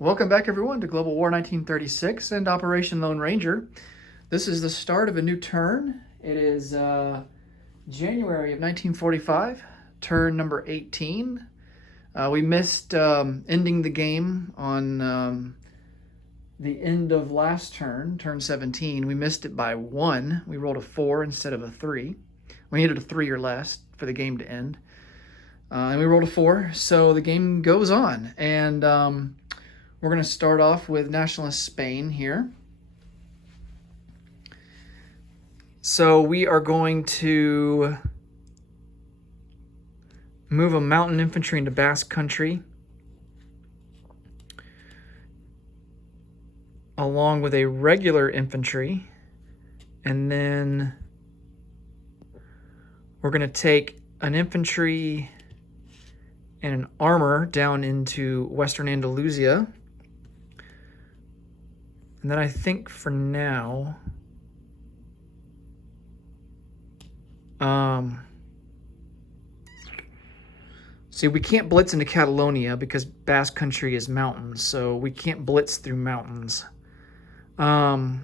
Welcome back, everyone, to Global War 1936 and Operation Lone Ranger. This is the start of a new turn. It is January of 1945, turn number 18. We missed ending the game on the end of last turn, turn 17. We missed it by 1. We rolled a 4 instead of a 3. We needed a 3 or less for the game to end. And we rolled a 4, so the game goes on. And we're going to start off with Nationalist Spain here. So we are going to move a mountain infantry into Basque Country, along with a regular infantry, and then we're going to take an infantry and an armor down into Western Andalusia. And then I think for now, see, we can't blitz into Catalonia because Basque Country is mountains, so we can't blitz through mountains. So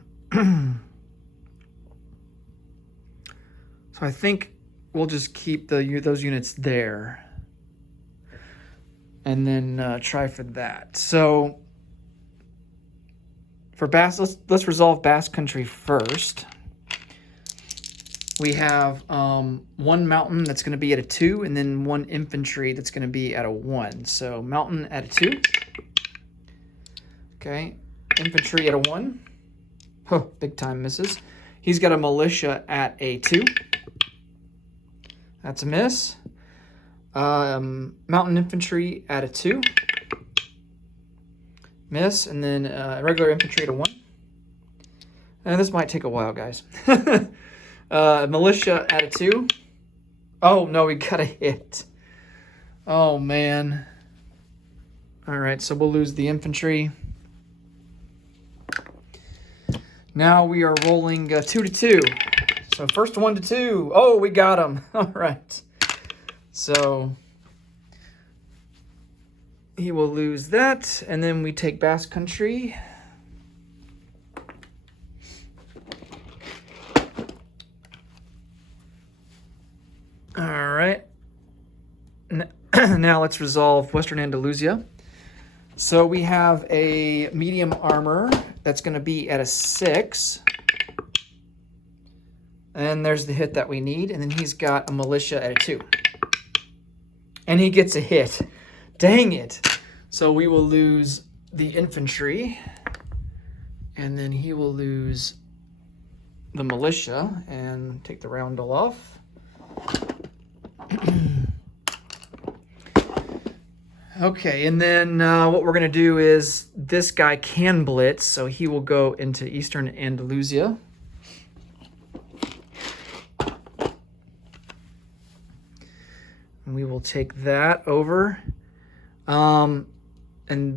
I think we'll just keep those units there, and then try for that. So for let's resolve Basque Country first. We have one mountain that's going to be at a 2, and then one infantry that's going to be at a 1. So mountain at a 2. Okay, infantry at a 1. Oh, big time misses. He's got a militia at a 2. That's a miss. Mountain infantry at a 2. Miss, and then regular infantry at a 1. And this might take a while, guys. Militia at a 2. Oh, no, we got a hit. Oh, man. All right, so we'll lose the infantry. Now we are rolling 2 to 2. So first 1 to 2. Oh, we got him. All right. So he will lose that, and then we take Basque Country. All right. Now let's resolve Western Andalusia. So we have a medium armor that's going to be at a 6. And there's the hit that we need. And then he's got a militia at a 2. And he gets a hit. Dang it. So we will lose the infantry. And then he will lose the militia and take the roundel off. Okay, and then what we're going to do is this guy can blitz, so he will go into Eastern Andalusia. And we will take that over. And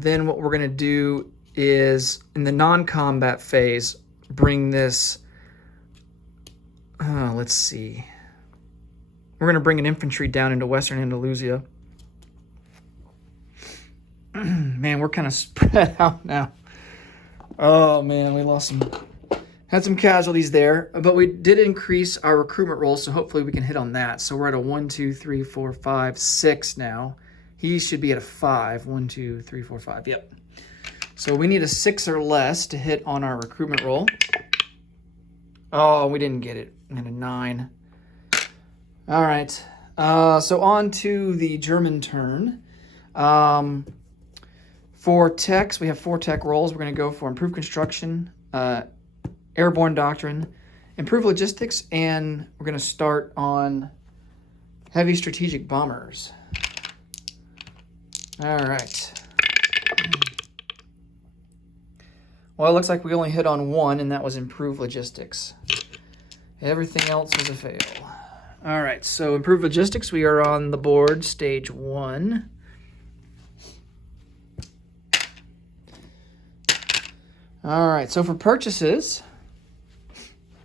then what we're going to do is, in the non-combat phase, bring this... let's see. We're going to bring an infantry down into Western Andalusia. Man, we're kind of spread out now. Oh, man, we had some casualties there. But we did increase our recruitment roll, so hopefully we can hit on that. So we're at a 1, 2, 3, 4, 5, 6 now. He should be at a 5. 1, 2, 3, 4, 5. Yep. So we need a 6 or less to hit on our recruitment roll. Oh, we didn't get it. We had a 9. All right. So on to the German turn. For techs, we have 4 tech rolls. We're going to go for improved construction, airborne doctrine, improved logistics, and we're going to start on heavy strategic bombers. All right. Well, it looks like we only hit on 1, and that was improved logistics. Everything else was a fail. All right, so improved logistics, we are on the board, stage 1. All right, so for purchases,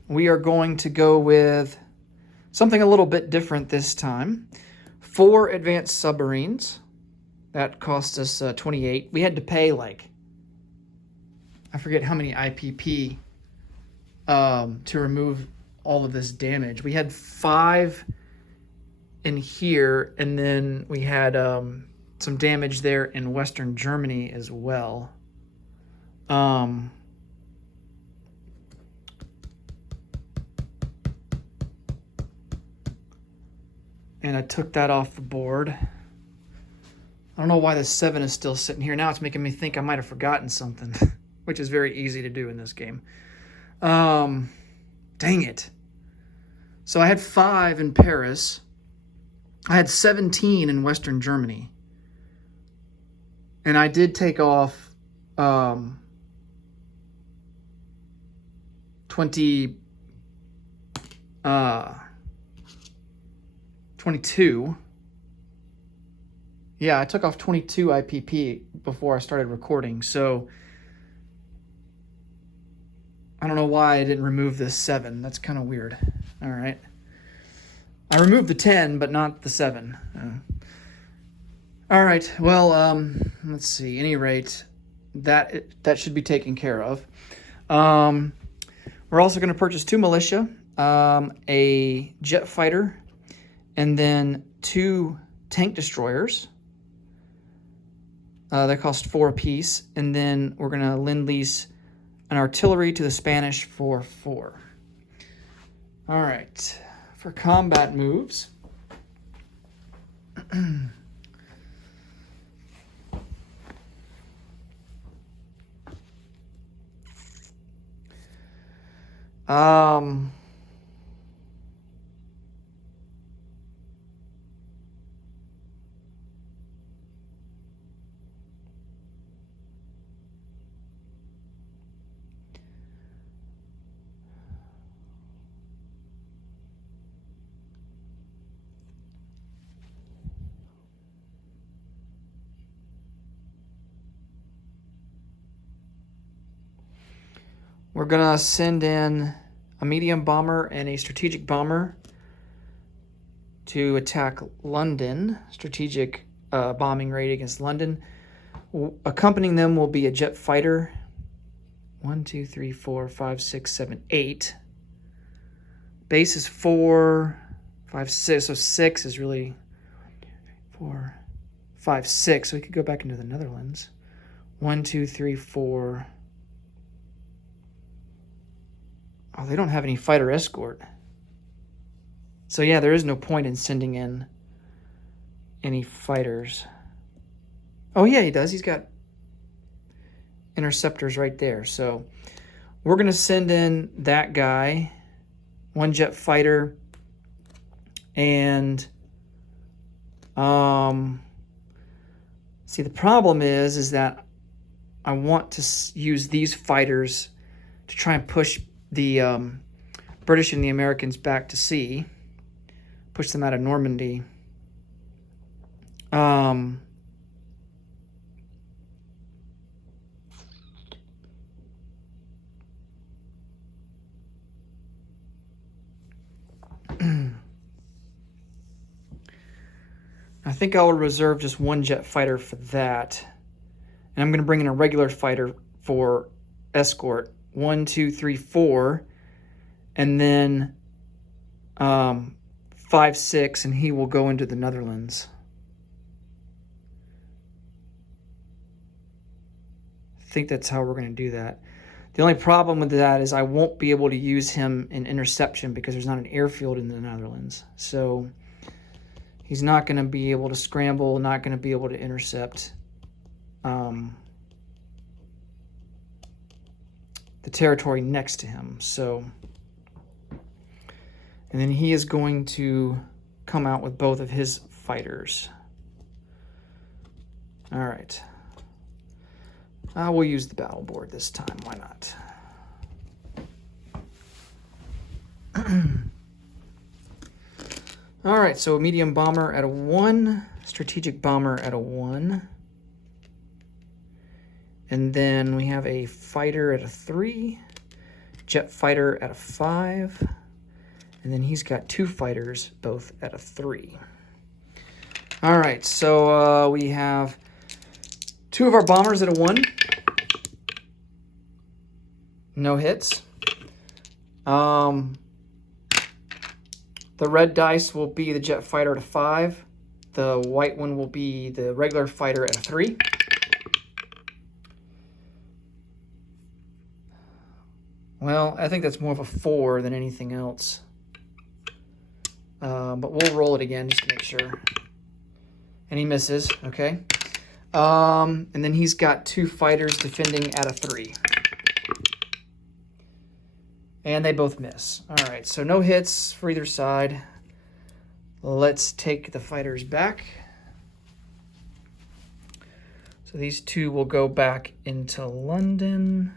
we are going to go with something a little bit different this time. 4 advanced submarines. That cost us 28. We had to pay like I forget how many IPP to remove all of this damage. We had 5 in here, and then we had some damage there in Western Germany as well. And I took that off the board. I don't know why the 7 is still sitting here. Now it's making me think I might have forgotten something, which is very easy to do in this game. Dang it. So I had 5 in Paris. I had 17 in Western Germany. And I did take off 22. Yeah, I took off 22 IPP before I started recording. So I don't know why I didn't remove this 7. That's kind of weird. All right. I removed the 10, but not the 7. All right. Well, let's see. At any rate, that should be taken care of. We're also going to purchase 2 militia, a jet fighter, and then 2 tank destroyers. That cost 4 apiece. And then we're going to lend-lease an artillery to the Spanish for 4. All right. For combat moves, we're going to send in a medium bomber and a strategic bomber to attack London. Strategic bombing raid against London. Accompanying them will be a jet fighter. 1, 2, 3, 4, 5, 6, 7, 8. Base is 4, 5, 6. So 6 is really 4, 5, 6. So we could go back into the Netherlands. 1, 2, 3, 4. Oh, they don't have any fighter escort. So yeah, there is no point in sending in any fighters. Oh yeah, he does. He's got interceptors right there. So we're going to send in that guy, 1 jet fighter, and see, the problem is that I want to use these fighters to try and push the British and the Americans back to sea, push them out of Normandy. I think I will reserve just 1 jet fighter for that. And I'm going to bring in a regular fighter for escort. 1, 2, 3, 4, and then 5, 6, and he will go into the Netherlands. I think that's how we're going to do that. The only problem with that is I won't be able to use him in interception because there's not an airfield in the Netherlands. So he's not going to be able to scramble, not going to be able to intercept the territory next to him. So, and then he is going to come out with both of his fighters. All right. We'll use the battle board this time. Why not? All right, so a medium bomber at a 1, strategic bomber at a 1. And then we have a fighter at a 3, jet fighter at a 5, and then he's got 2 fighters, both at a 3. All right, so we have 2 of our bombers at a 1, No hits. The red dice will be the jet fighter at a 5. The white one will be the regular fighter at a 3. Well, I think that's more of a 4 than anything else. But we'll roll it again just to make sure. And he misses, okay. And then he's got 2 fighters defending at a 3. And they both miss. All right, so no hits for either side. Let's take the fighters back. So these 2 will go back into London.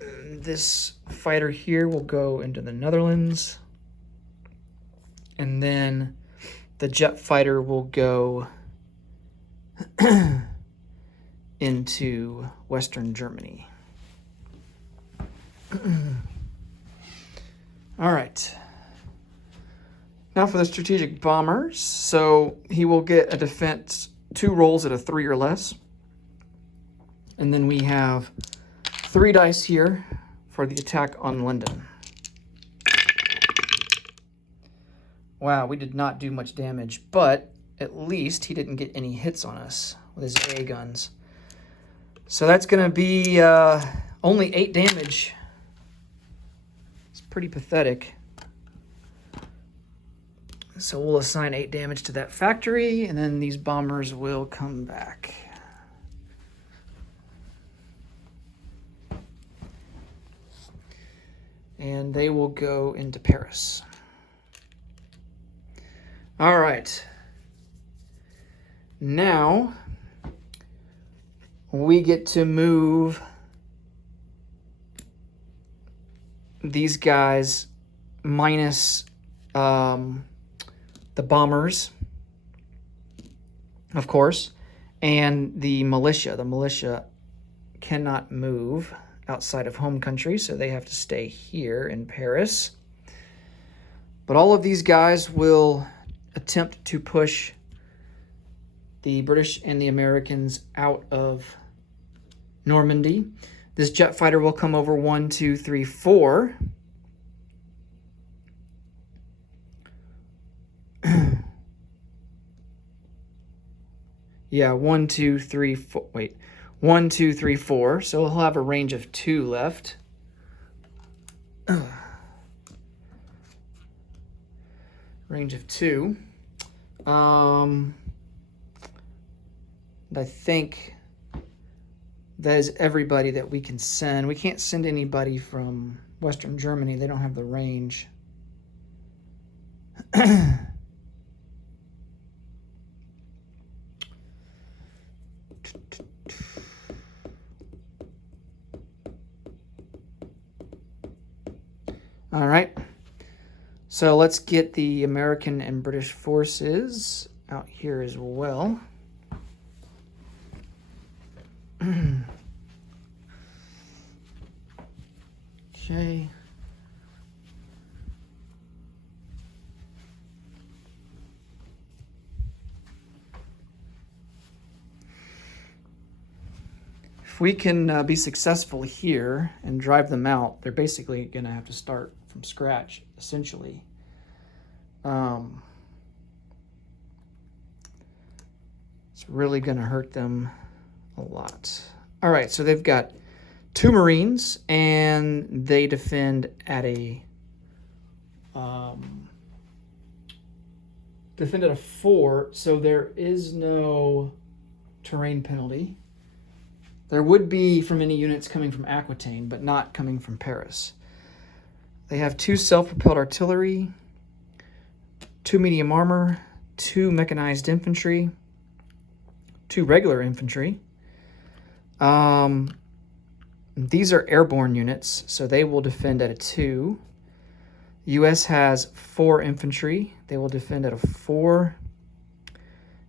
This fighter here will go into the Netherlands. And then the jet fighter will go into Western Germany. All right. Now for the strategic bombers. So he will get a defense, 2 rolls at a 3 or less. And then we have 3 dice here for the attack on London. Wow, we did not do much damage, but at least he didn't get any hits on us with his AA guns. So that's going to be only 8 damage. It's pretty pathetic. So we'll assign 8 damage to that factory, and then these bombers will come back. And they will go into Paris. All right. Now we get to move these guys minus the bombers, of course, and the militia. The militia cannot move outside of home country, so they have to stay here in Paris. But all of these guys will attempt to push the British and the Americans out of Normandy. This jet fighter will come over 1, 2, 3, 4. Yeah, 1, 2, 3, 4. Wait, 1, 2, 3, 4. So he'll have a range of 2 left. Range of 2. I think that is everybody that we can send. We can't send anybody from Western Germany. They don't have the range. All right. So let's get the American and British forces out here as well. Okay. If we can be successful here and drive them out, they're basically going to have to start from scratch, essentially. It's really going to hurt them a lot. All right, so they've got 2 Marines, and they defend at a 4, so there is no terrain penalty. There would be from any units coming from Aquitaine, but not coming from Paris. They have 2 self-propelled artillery, 2 medium armor, 2 mechanized infantry, 2 regular infantry. These are airborne units, so they will defend at a 2. U.S. has 4 infantry. They will defend at a 4.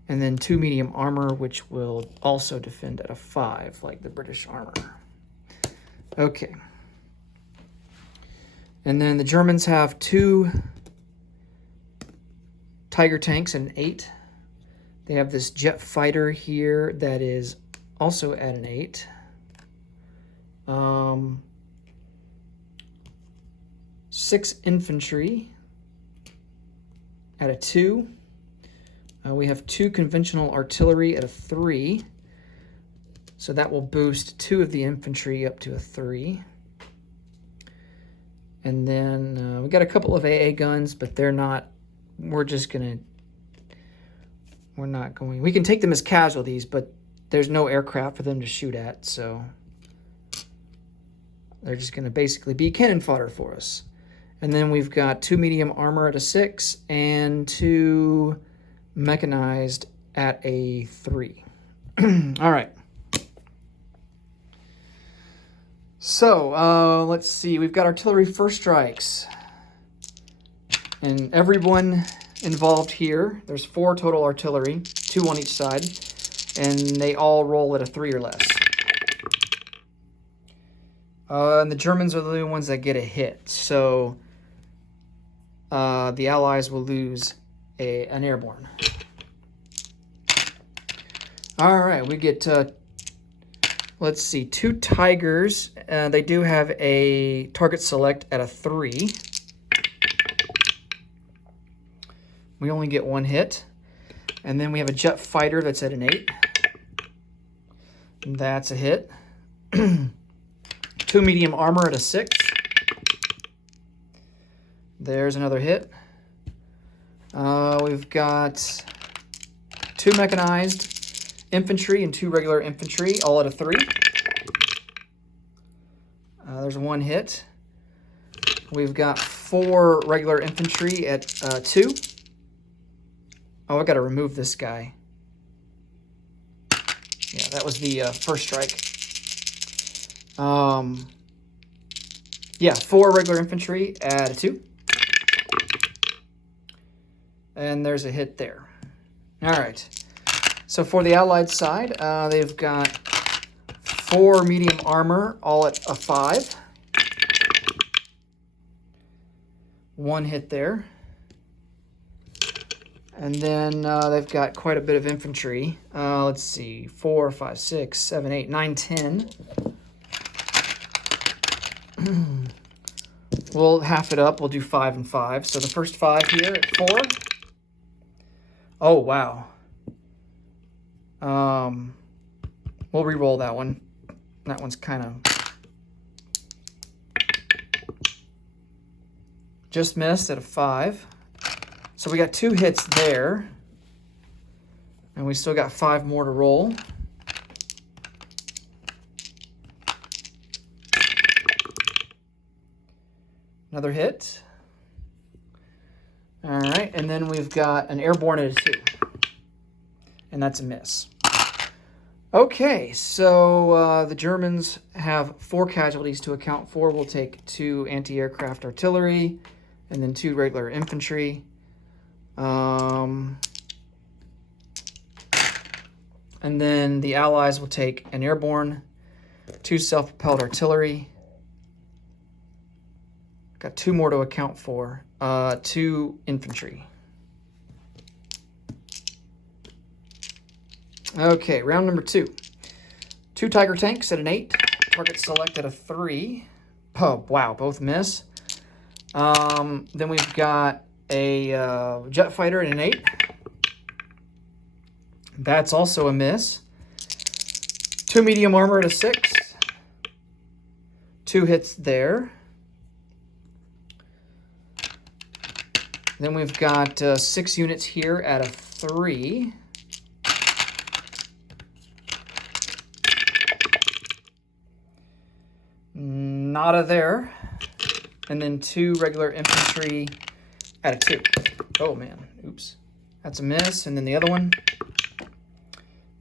And then 2 medium armor, which will also defend at a 5, like the British armor. Okay. And then the Germans have 2 Tiger tanks at an 8. They have this jet fighter here that is also at an 8. 6 infantry at a 2. We have 2 conventional artillery at a 3. So that will boost 2 of the infantry up to a 3. And then we got a couple of AA guns, but they're not, we're not going, we can take them as casualties, but there's no aircraft for them to shoot at, so they're just going to basically be cannon fodder for us. And then we've got 2 medium armor at a 6 and 2 mechanized at a 3. All right. So let's see. We've got artillery first strikes. And everyone involved here, there's 4 total artillery, 2 on each side, and they all roll at a 3 or less. And the Germans are the only ones that get a hit. So the Allies will lose an airborne. All right, we get, let's see, 2 Tigers. They do have a target select at a 3. We only get 1 hit. And then we have a jet fighter that's at an 8. That's a hit. 2 medium armor at a 6. There's another hit. We've got 2 mechanized infantry and 2 regular infantry, all at a 3. There's 1 hit. We've got 4 regular infantry at 2. Oh, I got to remove this guy. Yeah, that was the first strike. Yeah, 4 regular infantry at a 2. And there's a hit there. All right. So for the Allied side, they've got 4 medium armor, all at a 5. 1 hit there. And then they've got quite a bit of infantry. Let's see, 4, 5, 6, 7, 8, 9, 10. We'll half it up. We'll do 5 and 5. So the first 5 here at 4. Oh, wow. We'll re-roll that one. That one's kind of just missed at a 5. So we got 2 hits there. And we still got 5 more to roll. Another hit. All right, and then we've got an airborne at a 2. And that's a miss. Okay, so the Germans have 4 casualties to account for. We'll take 2 anti-aircraft artillery and then 2 regular infantry. And then the Allies will take an airborne, 2 self-propelled artillery. Got 2 more to account for. 2 infantry. Okay, round number 2. 2 Tiger tanks at an 8. Target select at a 3. Oh, wow, both miss. Then we've got a jet fighter at an 8. That's also a miss. 2 medium armor at a 6. 2 hits there. Then we've got 6 units here at a 3. Nada there. And then 2 regular infantry at a 2. Oh, man. Oops. That's a miss. And then the other one,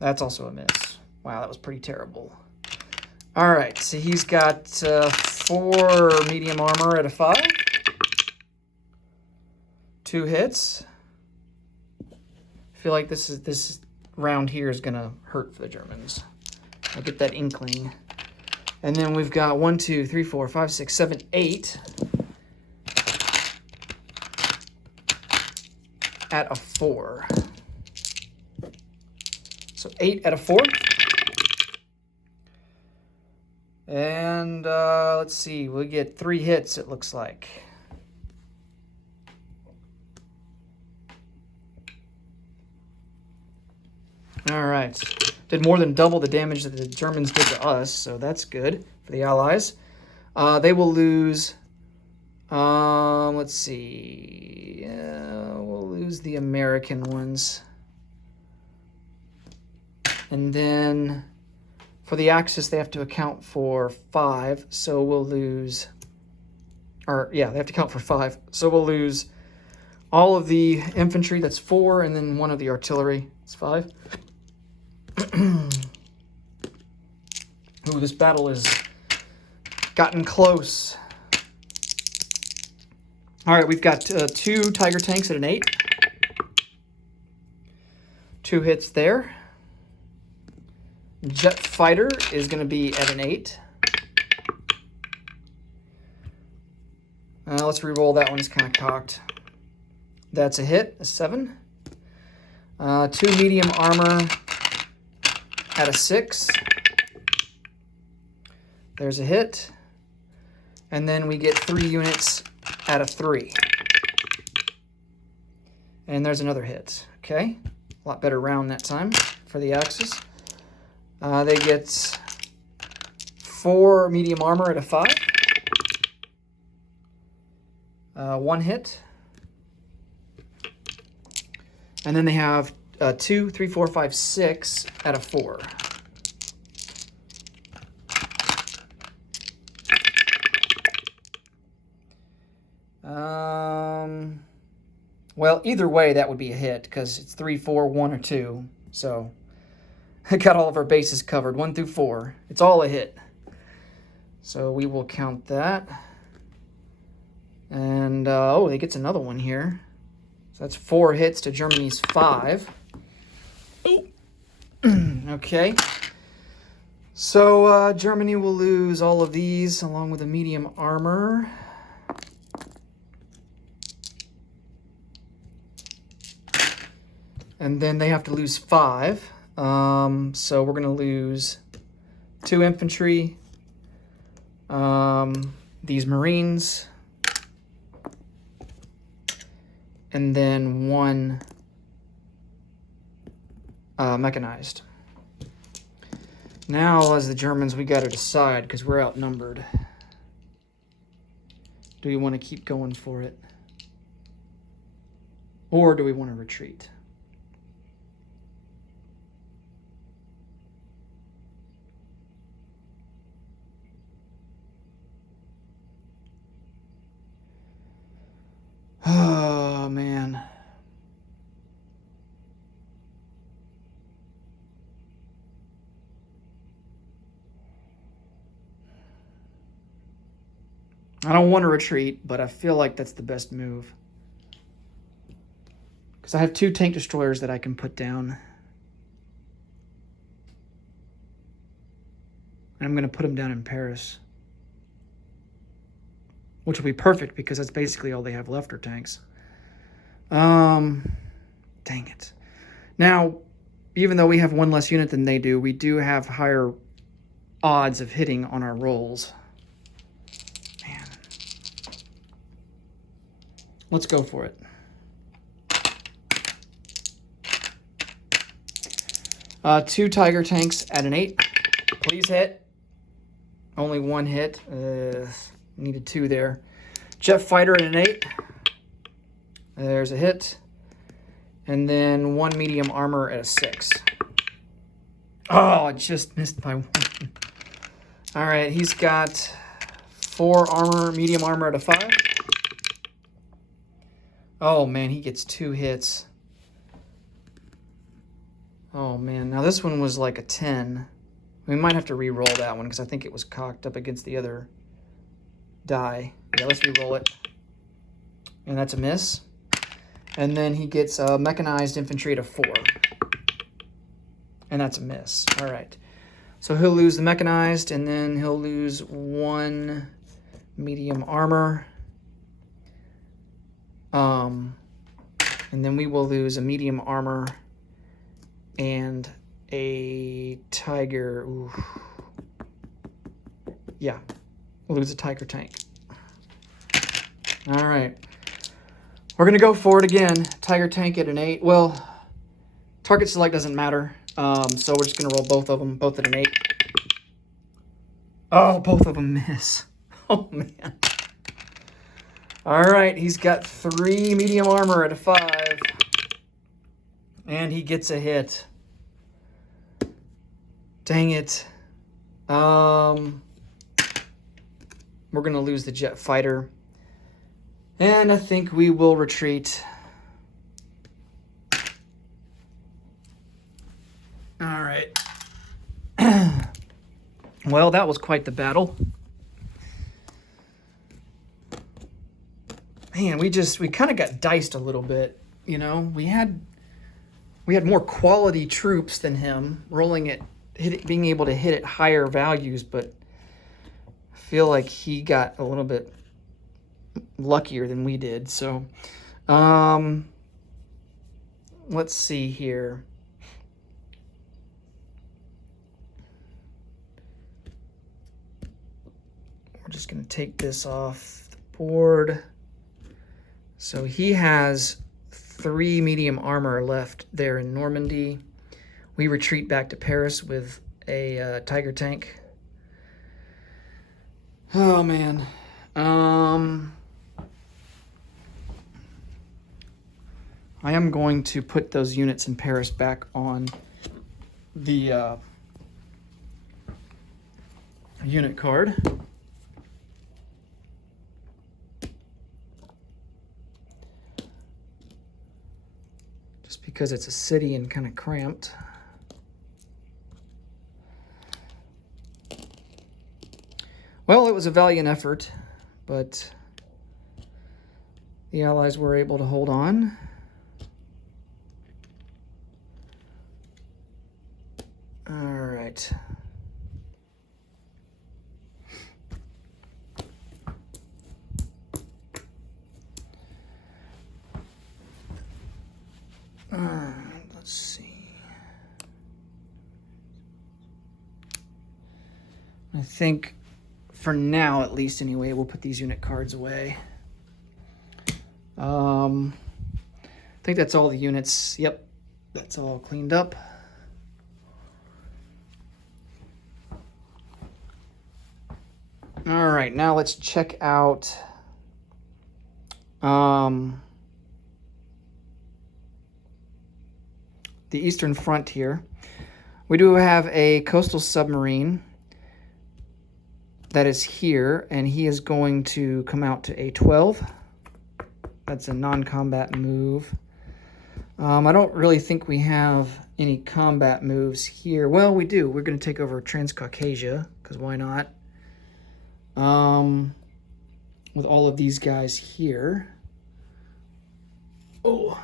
that's also a miss. Wow, that was pretty terrible. All right, so he's got 4 medium armor at a 5. 2 hits. I feel like this round here is gonna hurt for the Germans. I get that inkling. And then we've got 1, 2, 3, 4, 5, 6, 7, 8 at a 4. So 8 at a 4. And And let's see, we'll get 3 hits, it looks like. All right. Did more than double the damage that the Germans did to us, so that's good for the Allies. They will lose, let's see, we'll lose the American ones. And then for the Axis, they have to account for 5, so we'll lose, or yeah, they have to account for 5. So we'll lose all of the infantry, that's 4, and then 1 of the artillery, it's 5. Ooh, this battle has gotten close. All right, we've got 2 Tiger tanks at an 8. 2 hits there. Jet fighter is going to be at an 8. Let's re-roll that one. It's kind of cocked. That's a hit, a 7. 2 medium armor at a 6. There's a hit. And then we get 3 units at a 3. And there's another hit. Okay. A lot better round that time for the Axis. They get 4 medium armor at a 5. 1 hit. And then they have 2, 3, 4, 5, 6 at a 4. Well, either way, that would be a hit because it's 3, 4, 1, or 2. So I got all of our bases covered, 1 through 4. It's all a hit. So we will count that. And, oh, he gets another one here. So that's 4 hits to Germany's 5. Okay. So Germany will lose all of these along with the medium armor. And then they have to lose 5. So we're going to lose 2 infantry, these Marines, and then 1 mechanized. Now, as the Germans, we got to decide because we're outnumbered. Do we want to keep going for it? Or do we want to retreat? Oh, man. I don't want to retreat, but I feel like that's the best move. Because I have 2 tank destroyers that I can put down. And I'm going to put them down in Paris. Which will be perfect because that's basically all they have left are tanks. Dang it. Now, even though we have 1 less unit than they do, we do have higher odds of hitting on our rolls. Man. Let's go for it. Two Tiger tanks at an 8. Please hit. Only 1 hit. Needed 2 there. Jet fighter at an 8. There's a hit. And then 1 medium armor at a 6. Oh, I just missed by 1. All right, he's got 4 armor, medium armor at a 5. Oh, man, he gets 2 hits. Oh, man. Now, this one was like a 10. We might have to re-roll that one because I think it was cocked up against the other die. Yeah, let's re-roll it. And that's a miss. And then he gets mechanized infantry at a 4. And that's a miss. All right. So he'll lose the mechanized, and then he'll lose 1 medium armor. And then we will lose a medium armor and a Tiger. Ooh. Yeah, we'll lose a Tiger tank. All right. We're going to go for it again. Tiger tank at an 8. Well, target select doesn't matter. So we're just going to roll both of them, both at an 8. Oh, both of them miss. Oh, man. All right, he's got 3 medium armor at a 5. And he gets a hit. Dang it. We're going to lose the jet fighter. And I think we will retreat. All right. Well, that was quite the battle. Man, we kind of got diced a little bit, you know. We had more quality troops than him, being able to hit at higher values, but I feel like he got a little bit luckier than we did. So, let's see here. We're just going to take this off the board. So he has 3 medium armor left there in Normandy. We retreat back to Paris with a Tiger tank. Oh, man. I am going to put those units in Paris back on the unit card. Just because it's a city and kind of cramped. Well, it was a valiant effort, but the Allies were able to hold on. All right. Let's see. I think for now, at least anyway, we'll put these unit cards away. I think that's all the units. Yep, that's all cleaned up. All right, now let's check out the Eastern Front here. We do have a coastal submarine that is here, and he is going to come out to A12. That's a non-combat move. I don't really think we have any combat moves here. Well, we do. We're going to take over Transcaucasia, because why not? With all of these guys here. Oh.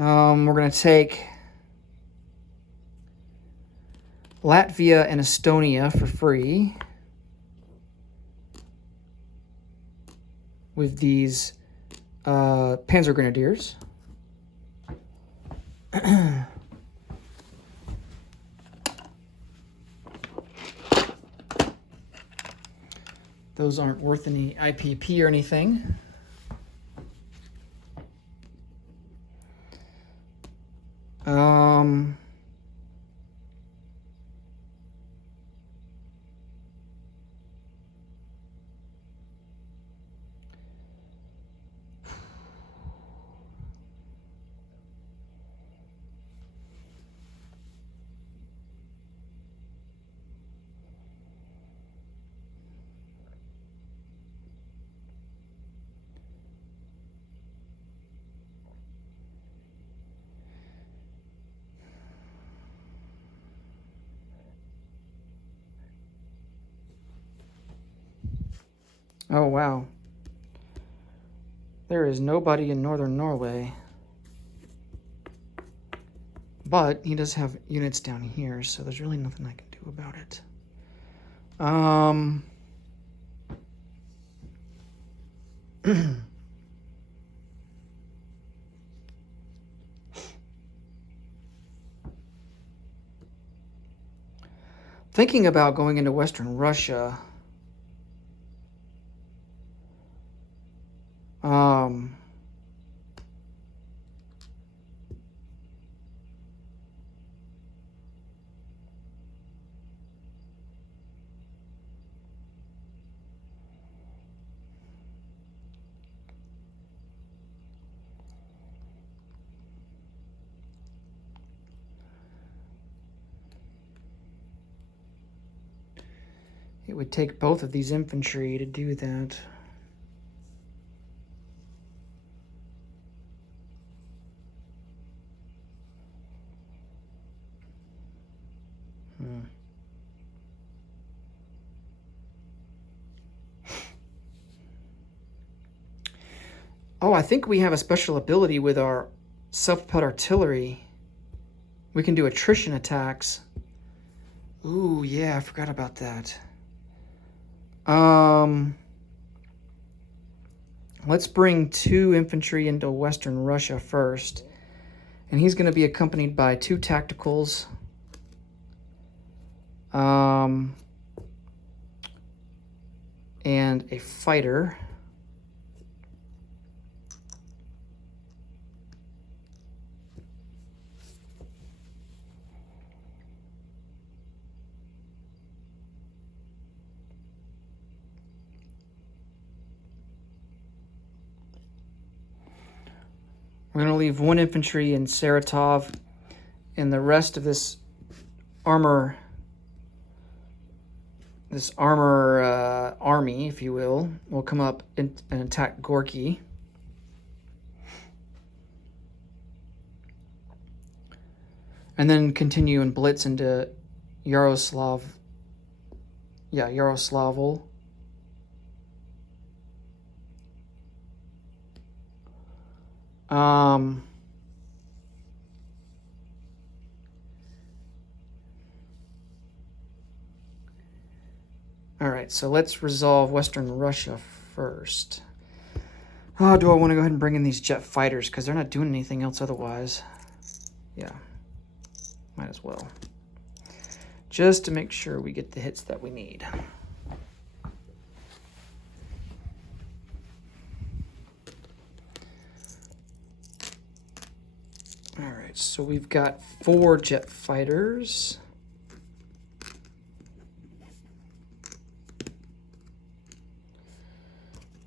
We're going to take Latvia and Estonia for free with these Panzer Grenadiers. Those aren't worth any IPP or anything. Oh, wow. There is nobody in northern Norway. But he does have units down here, so there's really nothing I can do about it. thinking about going into Western Russia. It would take both of these infantry to do that. Oh, I think we have a special ability with our self-propelled artillery. We can do attrition attacks. Ooh, yeah, I forgot about that. Let's bring 2 infantry into Western Russia first. And he's going to be accompanied by 2 tacticals. And a fighter. We're going to leave 1 infantry in Saratov, and the rest of this army, if you will come up and attack Gorky. And then continue and blitz into Yaroslavl. All right, so let's resolve Western Russia first. Oh, do I want to go ahead and bring in these jet fighters? Because they're not doing anything else otherwise. Yeah, might as well. Just to make sure we get the hits that we need. All right, so we've got 4 jet fighters.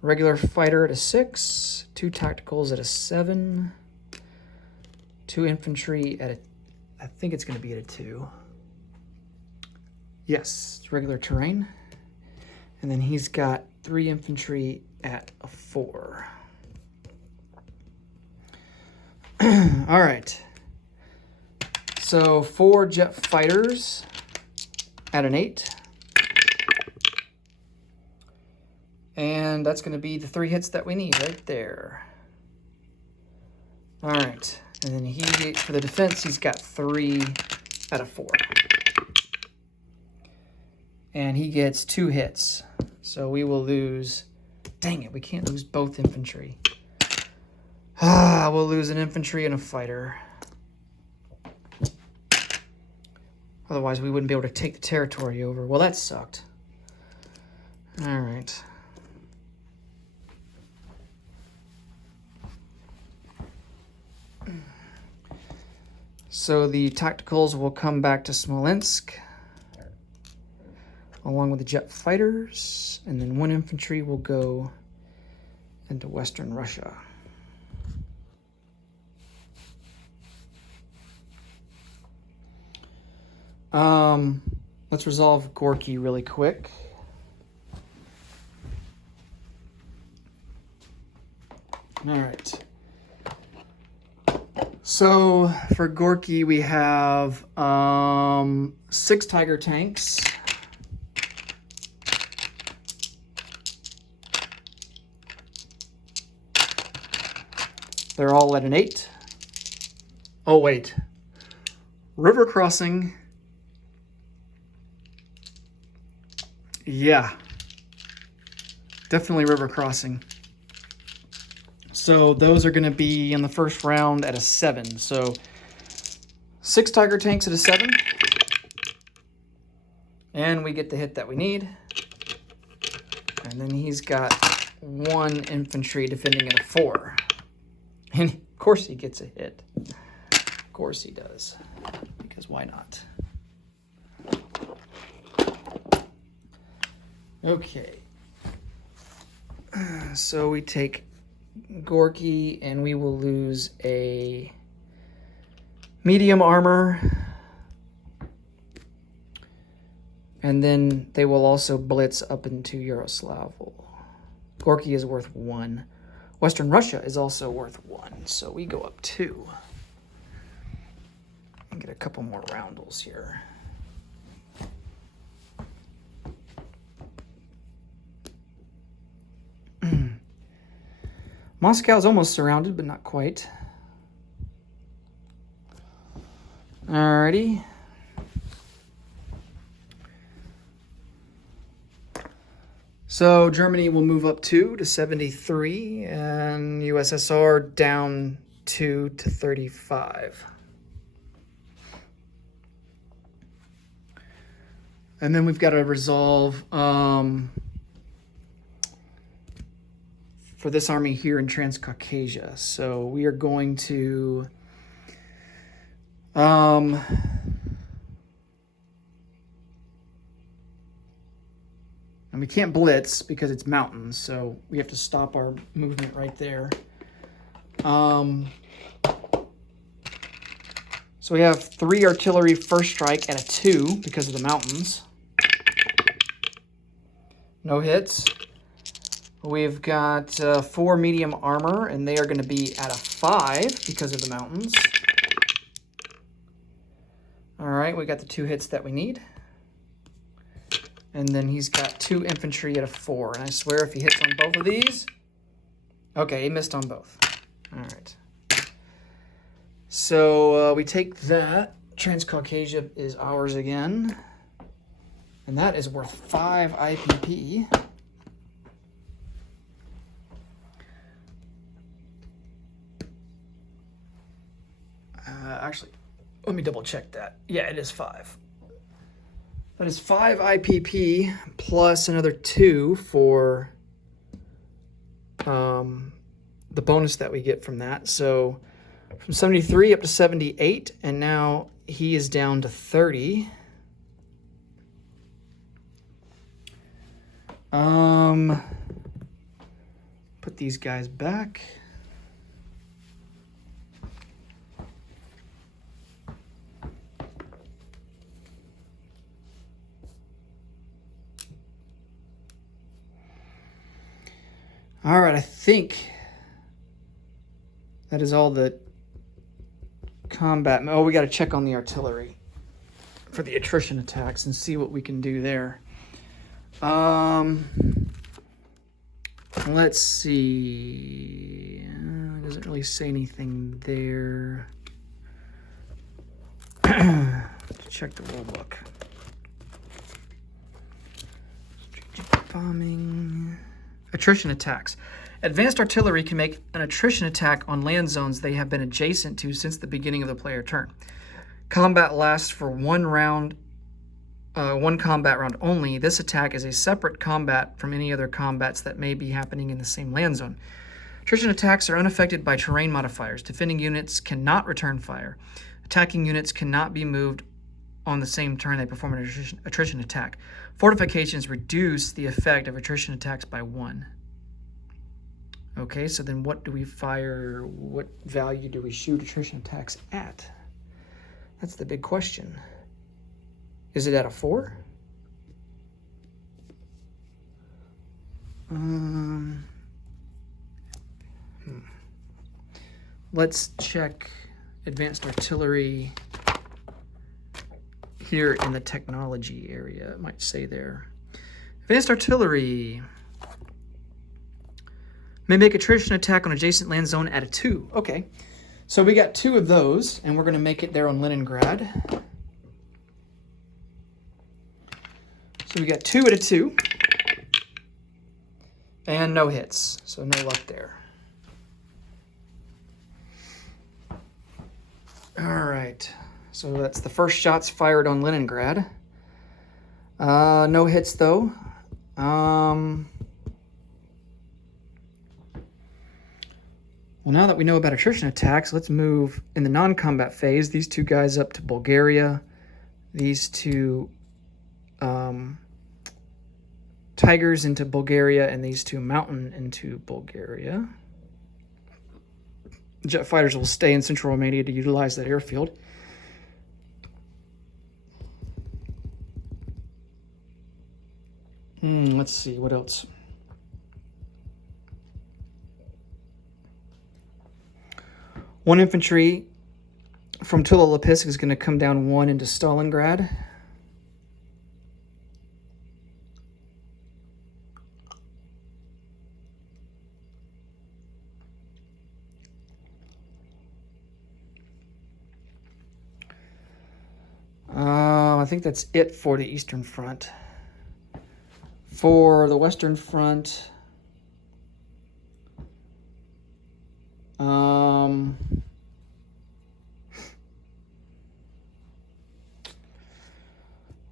Regular fighter at a 6, 2 tacticals at a 7, 2 infantry at a, I think it's going to be at a 2. Yes, it's regular terrain. And then he's got 3 infantry at a 4. All right. So 4 jet fighters at an 8. And that's going to be the 3 hits that we need right there. All right. And then he, for the defense, he's got 3 out of 4. And he gets 2 hits. So we will lose... Dang it, we can't lose both infantry. We'll lose an infantry and a fighter. Otherwise, we wouldn't be able to take the territory over. Well, that sucked. All right. So the tacticals will come back to Smolensk, along with the jet fighters, and then 1 infantry will go into Western Russia. Let's resolve Gorky really quick. All right. So for Gorky, we have 6 Tiger tanks. They're all at an 8. Oh, wait. River crossing. Yeah. Definitely river crossing. So those are going to be in the first round at a 7. So 6 Tiger tanks at a 7. And we get the hit that we need. And then he's got 1 infantry defending at a 4. And of course he gets a hit. Of course he does. Because why not? Okay. So we take Gorky and we will lose a medium armor. And then they will also blitz up into Yaroslavl. Gorky is worth 1. Western Russia is also worth 1. So we go up 2. And get a couple more roundels here. Moscow's almost surrounded, but not quite. Alrighty. So Germany will move up 2 to 73, and USSR down 2 to 35. And then we've got to resolve for this army here in Transcaucasia. So we are going to and we can't blitz because it's mountains, so we have to stop our movement right there. So we have 3 artillery first strike at a 2 because of the mountains. No hits. We've got 4 medium armor, and they are going to be at a 5 because of the mountains. All right, we got the 2 hits that we need. And then he's got 2 infantry at a 4. And I swear if he hits on both of these... Okay, he missed on both. All right. So we take that. Transcaucasia is ours again. And that is worth 5 IPP. Actually, let me double check that. Yeah, it is 5. That is 5 IPP plus another 2 for the bonus that we get from that. So from 73 up to 78, and now he is down to 30. Put these guys back. All right, I think that is all the combat. Oh, we got to check on the artillery for the attrition attacks and see what we can do there. Let's see. It doesn't really say anything there. Check the rule book. Strategic bombing. Attrition attacks. Advanced artillery can make an attrition attack on land zones they have been adjacent to since the beginning of the player turn. Combat lasts for one combat round only. This attack is a separate combat from any other combats that may be happening in the same land zone. Attrition attacks are unaffected by terrain modifiers. Defending units cannot return fire. Attacking units cannot be moved on the same turn they perform an attrition attack. Fortifications reduce the effect of attrition attacks by 1. Okay, so then what do we fire? What value do we shoot attrition attacks at? That's the big question. Is it at a 4? Let's check advanced artillery here in the technology area. It might say there. Advanced artillery may make attrition attack on adjacent land zone at a 2. Okay, so we got 2 of those, and we're going to make it there on Leningrad. So we got 2 at a 2. And no hits, so no luck there. All right, so that's the first shots fired on Leningrad. No hits, though. Well, now that we know about attrition attacks, let's move in the non-combat phase. These two guys up to Bulgaria. These two Tigers into Bulgaria, and these two Mountain into Bulgaria. Jet fighters will stay in central Romania to utilize that airfield. Let's see, what else? One infantry from Tula Lepisk is going to come down 1 into Stalingrad. I think that's it for the Eastern Front. For the Western Front,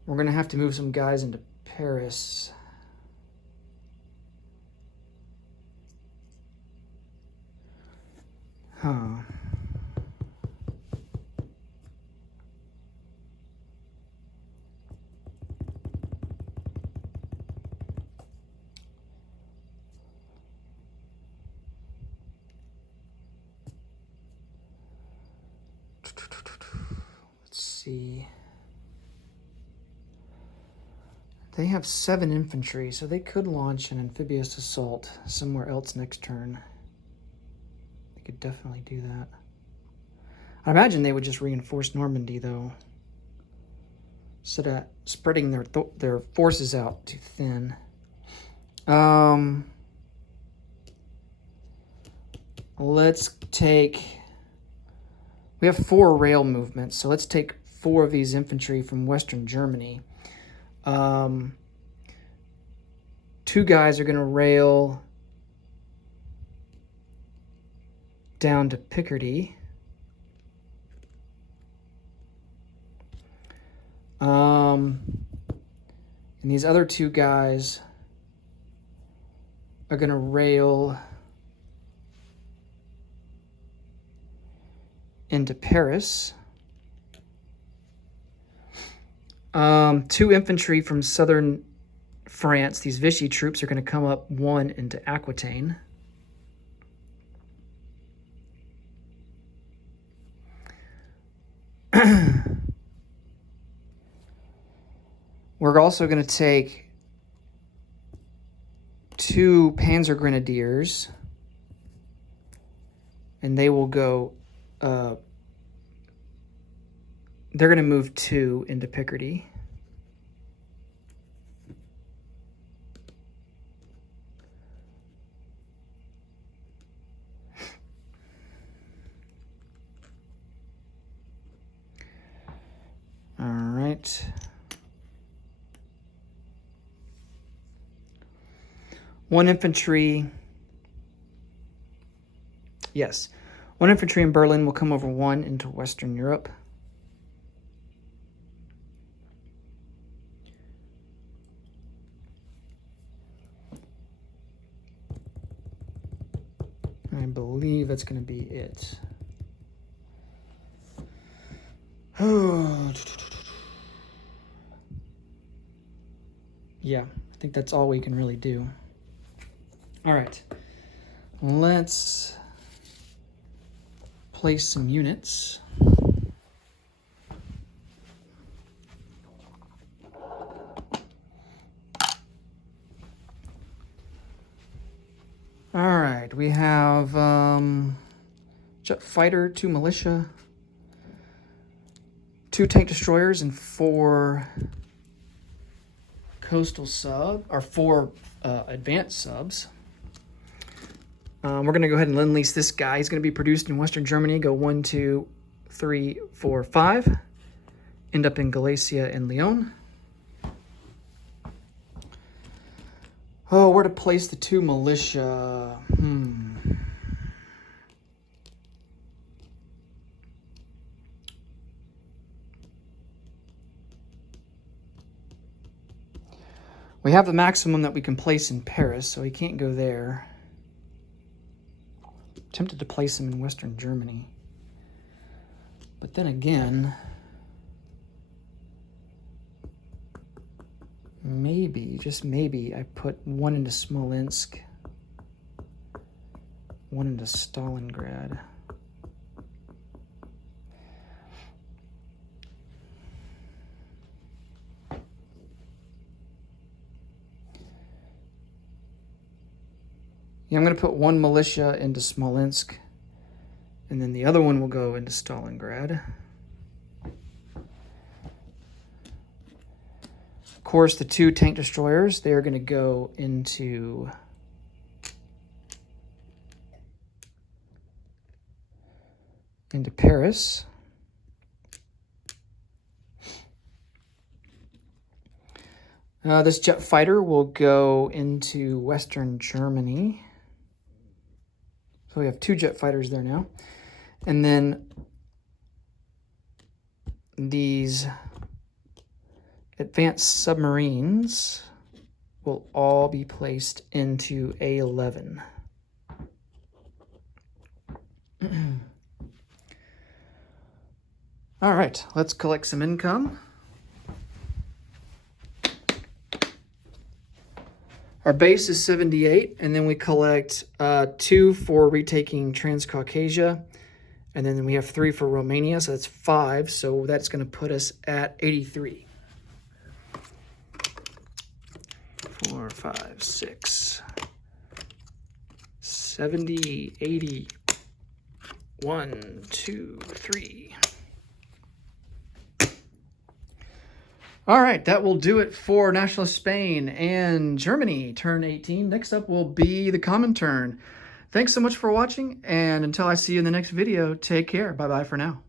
we're going to have to move some guys into Paris. Let's see. They have 7 infantry, so they could launch an amphibious assault somewhere else next turn. They could definitely do that. I imagine they would just reinforce Normandy, though, instead of spreading their forces out too thin. Let's take... We have 4 rail movements, so let's take 4 of these infantry from Western Germany. 2 guys are going to rail down to Picardy. And these other 2 guys are going to rail into Paris. 2 infantry from southern France, these Vichy troops, are going to come up 1 into Aquitaine. We're also going to take 2 Panzer Grenadiers, and they will go... they're going to move 2 into Picardy. All right. One infantry. Yes. 1 infantry in Berlin will come over 1 into Western Europe. I believe that's going to be it. Yeah, I think that's all we can really do. All right, let's place some units. All right, we have jet fighter, 2 militia, 2 tank destroyers, and 4 coastal sub, or 4 advanced subs. We're going to go ahead and lend lease this guy. He's going to be produced in Western Germany. Go 1, 2, 3, 4, 5. End up in Galicia and Lyon. Oh, where to place the 2 militia? We have the maximum that we can place in Paris, so he can't go there. Tempted to place him in Western Germany. But then again, maybe, just maybe, I put one into Smolensk, one into Stalingrad. Yeah, I'm going to put one militia into Smolensk, and then the other one will go into Stalingrad. Of course, the 2 tank destroyers, they're going to go into Paris. This jet fighter will go into Western Germany. So we have 2 jet fighters there now. And then these advanced submarines will all be placed into A11. All right, let's collect some income. Our base is 78, and then we collect 2 for retaking Transcaucasia, and then we have 3 for Romania, so that's 5, so that's going to put us at 83. 4, 5, 6, 70, 80, 1, 2, 3. All right, that will do it for Nationalist Spain and Germany, turn 18. Next up will be the Comintern. Thanks so much for watching, and until I see you in the next video, take care. Bye-bye for now.